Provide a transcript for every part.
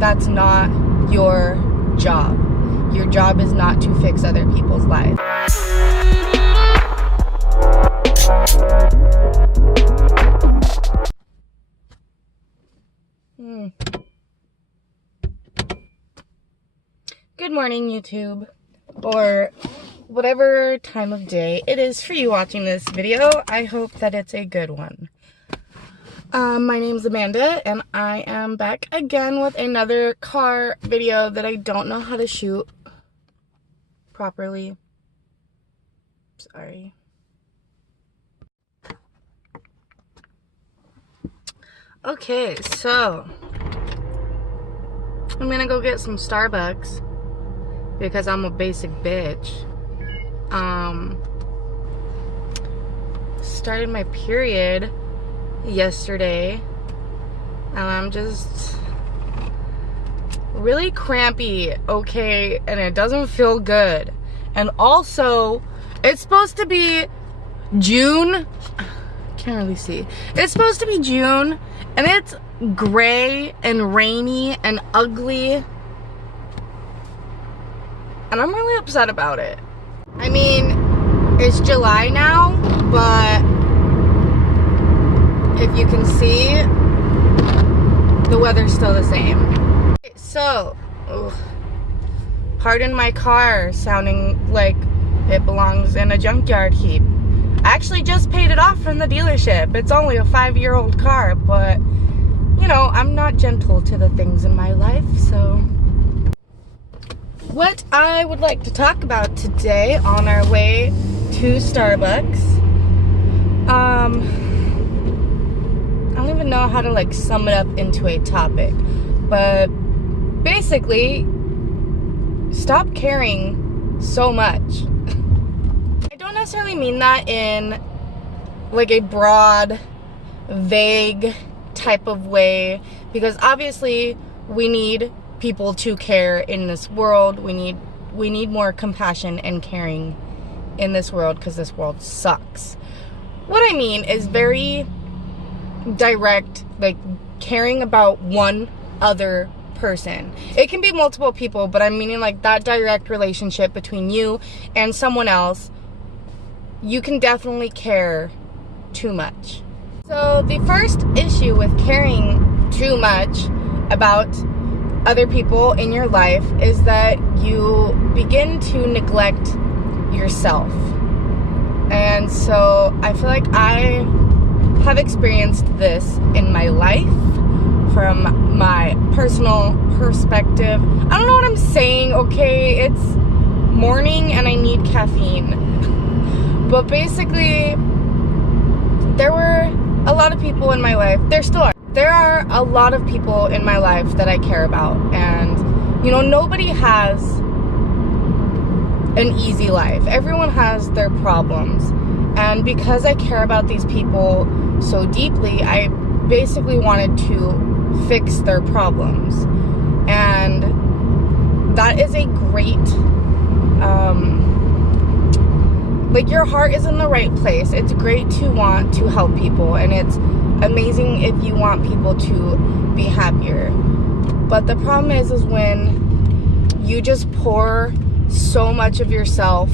that's not your job. Your job is not to fix other people's lives. Good morning, YouTube, or whatever time of day it is for you watching this video. I hope that it's a good one. My name's Amanda, and I am back again with another car video that I don't know how to shoot properly. Sorry. Okay, so I'm gonna go get some Starbucks because I'm a basic bitch. Started my period yesterday, and I'm just really crampy, okay, and it doesn't feel good. And also, it's supposed to be June. Can't really see. It's supposed to be June, and it's gray and rainy and ugly, and I'm really upset about it. I mean, it's July now, but if you can see, the weather's still the same. So, pardon my car sounding like it belongs in a junkyard heap. I actually just paid it off from the dealership. It's only a 5-year-old car, but, you know, I'm not gentle to the things in my life, so. What I would like to talk about today on our way to Starbucks, I don't even know how to like sum it up into a topic, but basically, stop caring so much. I don't necessarily mean that in like a broad, vague type of way, because obviously we need people to care in this world. We need more compassion and caring in this world, because this world sucks. What I mean is very direct, like caring about one other person. It can be multiple people, but I'm meaning like that direct relationship between you and someone else. You can definitely care too much. So the first issue with caring too much about other people in your life is that you begin to neglect yourself. And so I feel like I have experienced this in my life from my personal perspective. I don't know what I'm saying, okay? It's morning and I need caffeine. But basically, there were a lot of people in my life. There are a lot of people in my life that I care about. And, you know, nobody has an easy life. Everyone has their problems. And because I care about these people so deeply, I basically wanted to fix their problems. And that is a great, like, your heart is in the right place. It's great to want to help people, and it's amazing if you want people to be happier. But the problem is when you just pour so much of yourself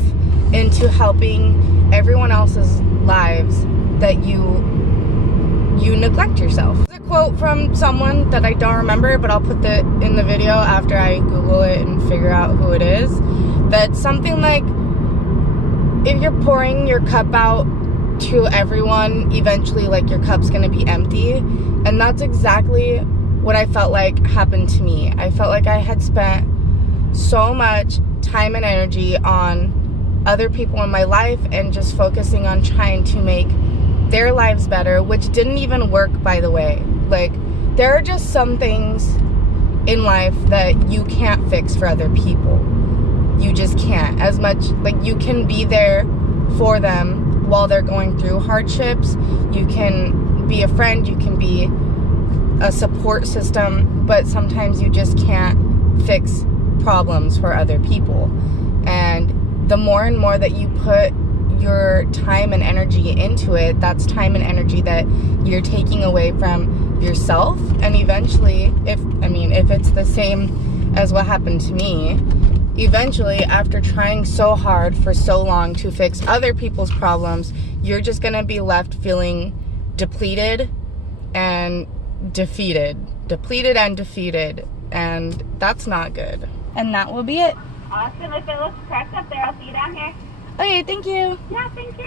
into helping everyone else's lives that you neglect yourself. There's a quote from someone that I don't remember, but I'll put that in the video after I Google it and figure out who it is. That's something like, if you're pouring your cup out to everyone, eventually like your cup's gonna be empty. And that's exactly what I felt like happened to me. I felt like I had spent so much time and energy on other people in my life and just focusing on trying to make their lives better, which didn't even work, by the way. Like, there are just some things in life that you can't fix for other people. You just can't. As much, like, you can be there for them while they're going through hardships. You can be a friend, you can be a support system, but sometimes you just can't fix problems for other people. And the more and more that you put your time and energy into it, that's time and energy that you're taking away from yourself, and eventually, if it's the same as what happened to me, eventually, after trying so hard for so long to fix other people's problems, you're just gonna be left feeling depleted and defeated, and that's not good. And that will be it. Awesome. If it looks correct up there, I'll see you down here. Okay, thank you. Yeah, thank you.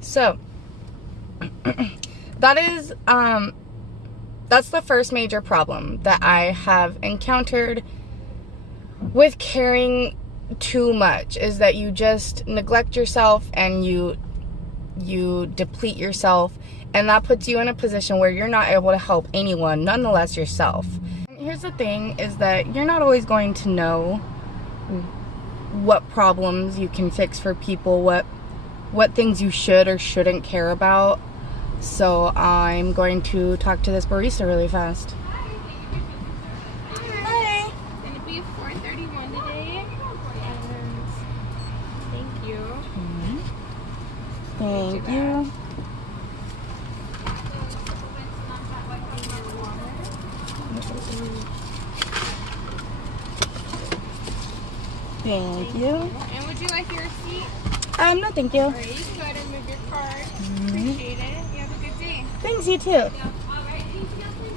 So that's the first major problem that I have encountered with caring too much, is that you just neglect yourself and you deplete yourself, and that puts you in a position where you're not able to help anyone, nonetheless yourself. Here's the thing, is that you're not always going to know what problems you can fix for people, what things you should or shouldn't care about. So I'm going to talk to this barista really fast. Hi. It's going to be 4:31 today. And thank you. Thank you. Thank you. And would you like your receipt? No, thank you. All right, you can go ahead and move your card. Appreciate it. You have a good day. Thanks, you too. All right. Anything else we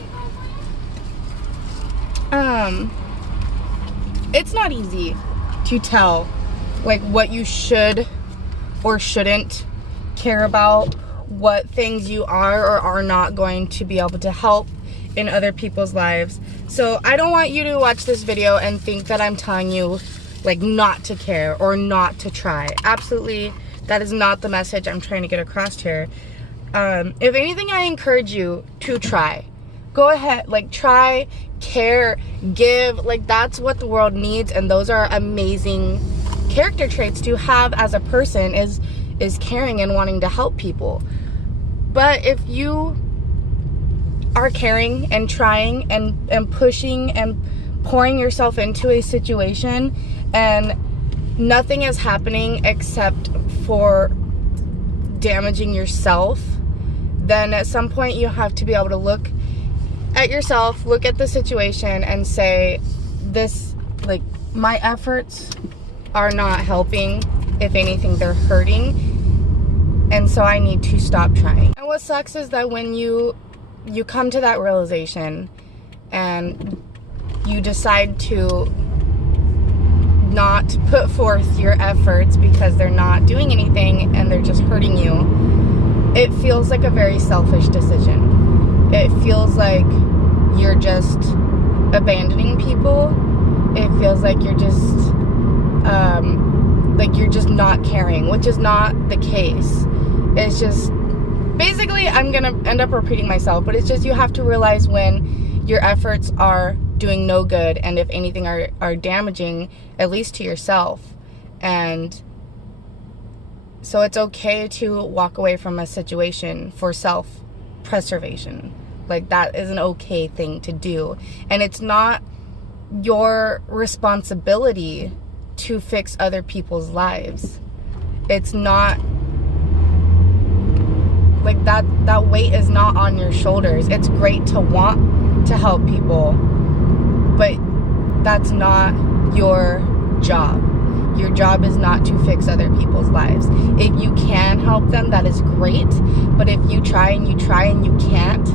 can do? It's not easy to tell, like, what you should or shouldn't care about, what things you are or are not going to be able to help in other people's lives. So I don't want you to watch this video and think that I'm telling you, like, not to care or not to try. Absolutely, that is not the message I'm trying to get across here. If anything, I encourage you to try. Go ahead, like, try, care, give. Like, that's what the world needs, and those are amazing character traits to have as a person, is caring and wanting to help people. But if you are caring and trying and pushing and pouring yourself into a situation and nothing is happening except for damaging yourself, then at some point you have to be able to look at yourself, look at the situation, and say, this, like, my efforts are not helping. If anything, they're hurting, and so I need to stop trying. And what sucks is that when you come to that realization and you decide to not put forth your efforts because they're not doing anything and they're just hurting you, it feels like a very selfish decision. It feels like you're just abandoning people. It feels like you're just not caring, which is not the case. It's just, basically, I'm gonna end up repeating myself, but it's just, you have to realize when your efforts are doing no good, and if anything are damaging, at least to yourself. And so it's okay to walk away from a situation for self-preservation. Like, that is an okay thing to do. And it's not your responsibility to fix other people's lives. It's not, like, that weight is not on your shoulders. It's great to want to help people, but that's not your job. Your job is not to fix other people's lives. If you can help them, that is great. But if you try and you can't,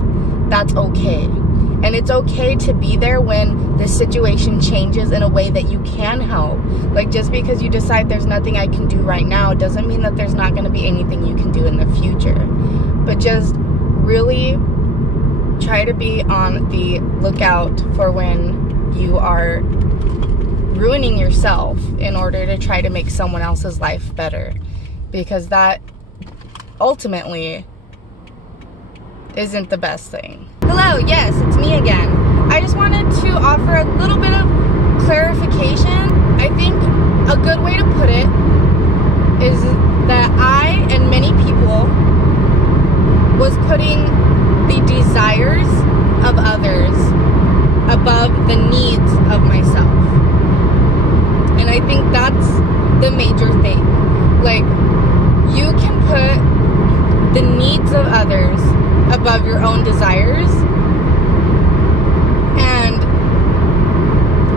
that's okay. And it's okay to be there when the situation changes in a way that you can help. Like, just because you decide there's nothing I can do right now doesn't mean that there's not going to be anything you can do in the future. But just really try to be on the lookout for when you are ruining yourself in order to try to make someone else's life better, because that ultimately isn't the best thing. Hello, yes, it's me again. I just wanted to offer a little bit of clarification. I think a good way to put it is that I and many people was putting the desires of others above the needs of myself. And I think that's the major thing. Like, you can put the needs of others above your own desires. And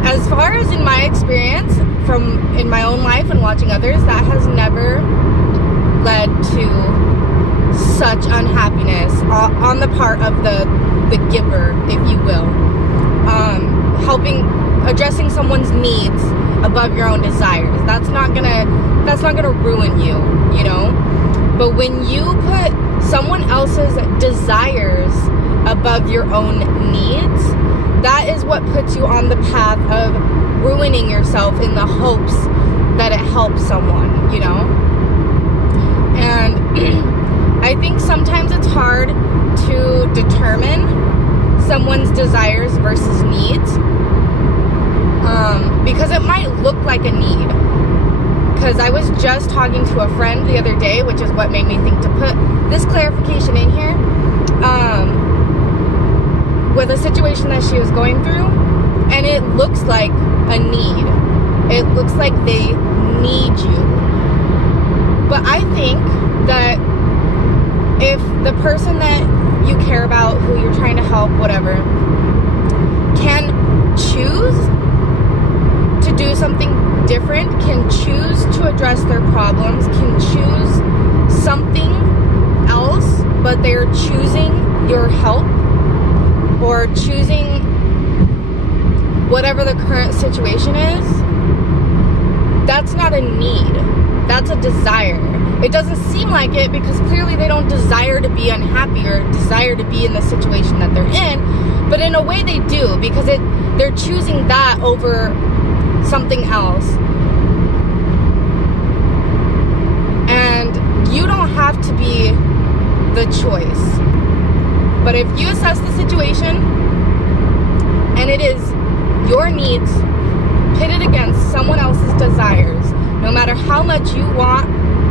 as far as in my experience from in my own life and watching others, that has never led to such unhappiness on the part of the giver, if you will. Addressing someone's needs above your own desires. That's not gonna ruin you, you know? But when you put someone else's desires above your own needs, that is what puts you on the path of ruining yourself in the hopes that it helps someone, you know? And I think sometimes it's hard to determine someone's desires versus needs, because it might look like a need. Because I was just talking to a friend the other day, which is what made me think to put this clarification in here, with a situation that she was going through, and it looks like a need. It looks like they need you. But I think that if the person that you care about, who you're trying to help, whatever, can choose to do something different, can choose to address their problems, can choose something else, but they're choosing your help or choosing whatever the current situation is, that's not a need. That's a desire. It doesn't seem like it because clearly they don't desire to be unhappy or desire to be in the situation that they're in, but in a way they do, because they're choosing that over something else. And you don't have to be the choice. But if you assess the situation and it is your needs pitted against someone else's desires, no matter how much you want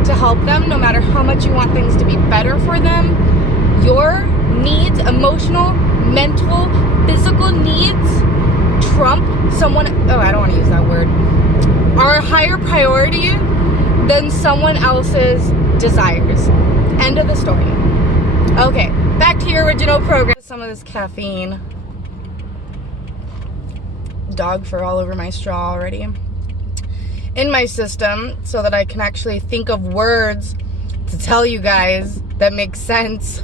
to help them, no matter how much you want things to be better for them, your needs, emotional, mental, physical needs trump I don't want to use that word, are a higher priority than someone else's desires. End of the story. Okay, back to your original program. Some of this caffeine. Dog fur all over my straw already. In my system, so that I can actually think of words to tell you guys that make sense.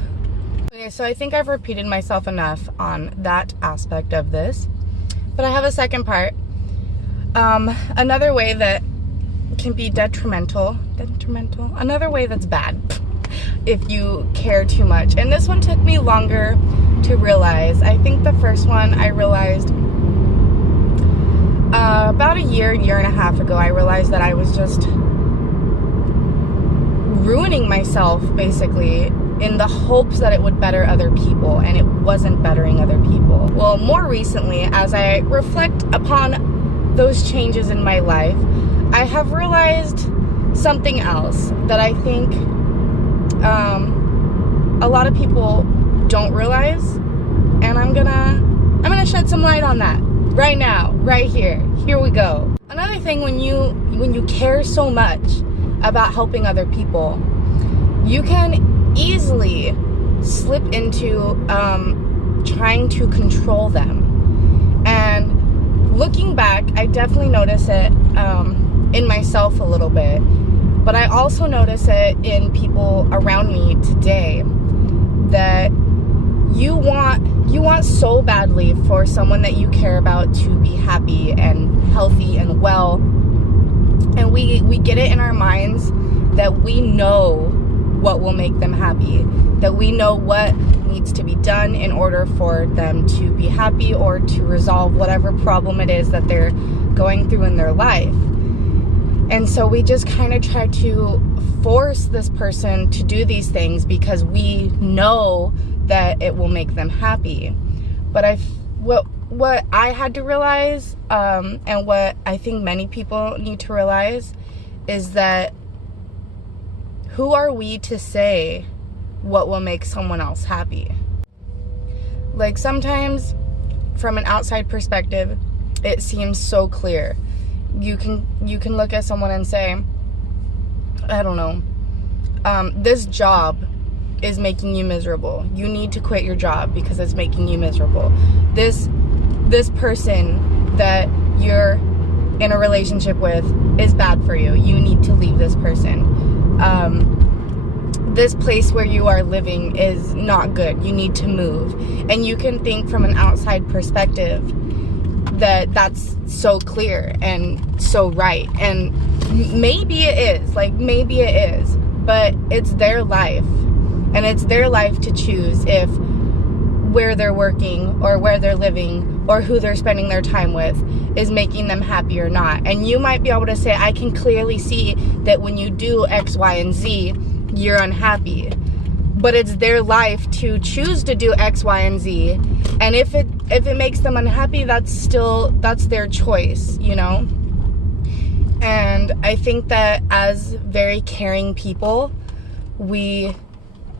Okay, so I think I've repeated myself enough on that aspect of this. But I have a second part. Another way that can be detrimental, another way that's bad if you care too much. And this one took me longer to realize. I think the first one I realized about a year and a half ago. I realized that I was just ruining myself, basically, in the hopes that it would better other people, and it wasn't bettering other people. Well, more recently, as I reflect upon those changes in my life, I have realized something else that I think a lot of people don't realize, and I'm gonna shed some light on that right now, right here. Here we go. Another thing, when you care so much about helping other people, you can easily slip into trying to control them. And looking back, I definitely notice it in myself a little bit, but I also notice it in people around me today, that you want so badly for someone that you care about to be happy and healthy and well, and we get it in our minds that we know what will make them happy, that we know what needs to be done in order for them to be happy or to resolve whatever problem it is that they're going through in their life. And so we just kind of try to force this person to do these things because we know that it will make them happy. But what I had to realize, and what I think many people need to realize, is that who are we to say what will make someone else happy? Like, sometimes from an outside perspective, it seems so clear. You can look at someone and say, I don't know, this job is making you miserable. You need to quit your job because it's making you miserable. This person that you're in a relationship with is bad for you. You need to leave this person. This place where you are living is not good. You need to move. And you can think from an outside perspective that that's so clear and so right. And maybe it is. Like, maybe it is. But it's their life. And it's their life to choose if where they're working or where they're living or who they're spending their time with is making them happy or not. And you might be able to say, I can clearly see that when you do X, Y, and Z, you're unhappy. But it's their life to choose to do X, Y, and Z. And if it makes them unhappy, that's their choice, you know? And I think that as very caring people, we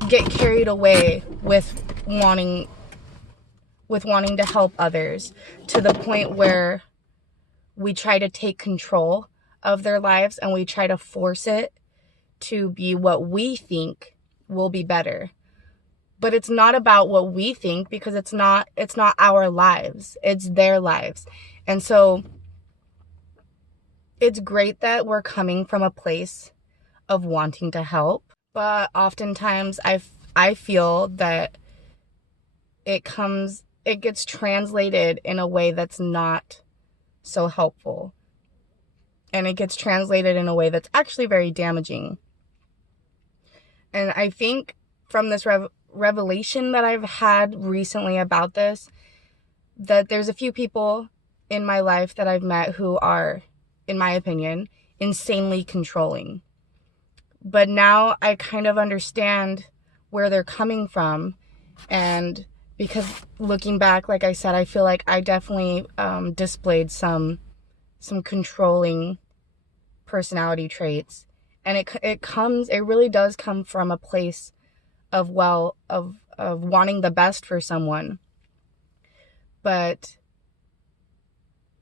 get carried away with wanting to help others to the point where we try to take control of their lives and we try to force it to be what we think will be better. But it's not about what we think, because it's not our lives. It's their lives. And so it's great that we're coming from a place of wanting to help, but oftentimes I feel that it gets translated in a way that's not so helpful. And it gets translated in a way that's actually very damaging. And I think from this revelation that I've had recently about this, that there's a few people in my life that I've met who are, in my opinion, insanely controlling. But now I kind of understand where they're coming from. And because looking back, like I said, I feel like I definitely displayed some controlling personality traits. And it really does come from a place of wanting the best for someone. But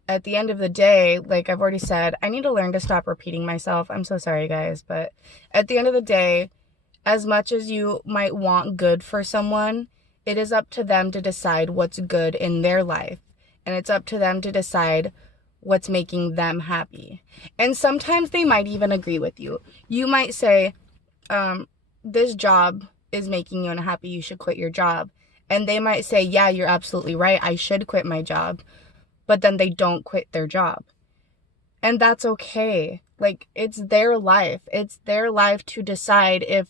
at the end of the day, like I've already said, I need to learn to stop repeating myself. I'm so sorry, guys. But at the end of the day, as much as you might want good for someone, it is up to them to decide what's good in their life. And it's up to them to decide what's making them happy. And sometimes they might even agree with you. You might say, this job is making you unhappy. You should quit your job. And they might say, yeah, you're absolutely right. I should quit my job. But then they don't quit their job. And that's okay. Like, it's their life. It's their life to decide if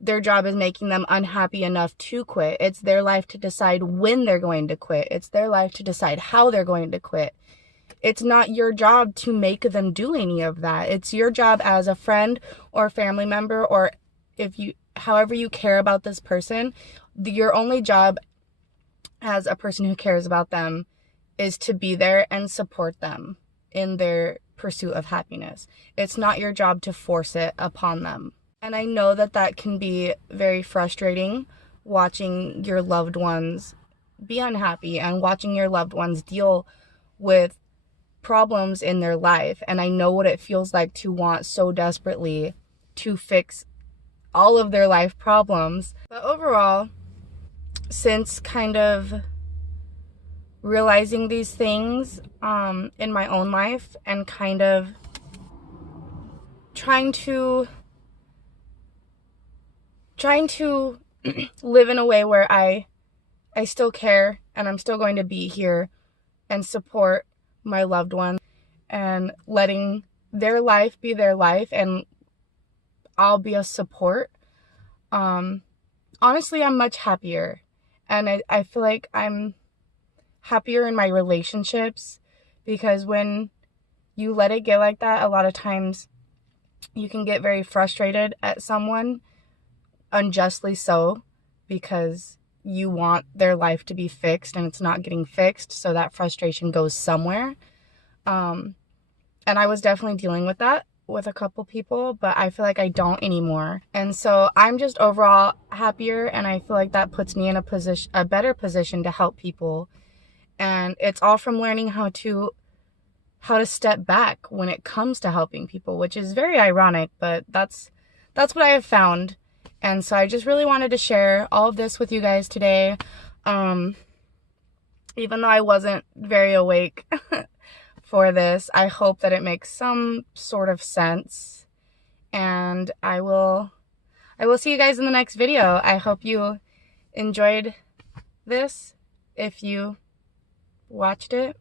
their job is making them unhappy enough to quit. It's their life to decide when they're going to quit. It's their life to decide how they're going to quit. It's not your job to make them do any of that. It's your job as a friend or family member, or however you care about this person, your only job as a person who cares about them is to be there and support them in their pursuit of happiness. It's not your job to force it upon them. And I know that can be very frustrating, watching your loved ones be unhappy and watching your loved ones deal with problems in their life. And I know what it feels like to want so desperately to fix all of their life problems. But overall, since kind of realizing these things in my own life and kind of trying to live in a way where I still care and I'm still going to be here and support my loved ones and letting their life be their life and I'll be a support. Honestly, I'm much happier, and I feel like I'm happier in my relationships, because when you let it get like that, a lot of times you can get very frustrated at someone, unjustly so, because you want their life to be fixed and it's not getting fixed, so that frustration goes somewhere. And I was definitely dealing with that with a couple people, but I feel like I don't anymore. And so I'm just overall happier, and I feel like that puts me in a better position to help people. And it's all from learning how to step back when it comes to helping people, which is very ironic, but that's that's what I have found. And so I just really wanted to share all of this with you guys today. Even though I wasn't very awake for this, I hope that it makes some sort of sense. And I will see you guys in the next video. I hope you enjoyed this if you watched it.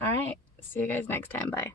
All right, see you guys next time. Bye.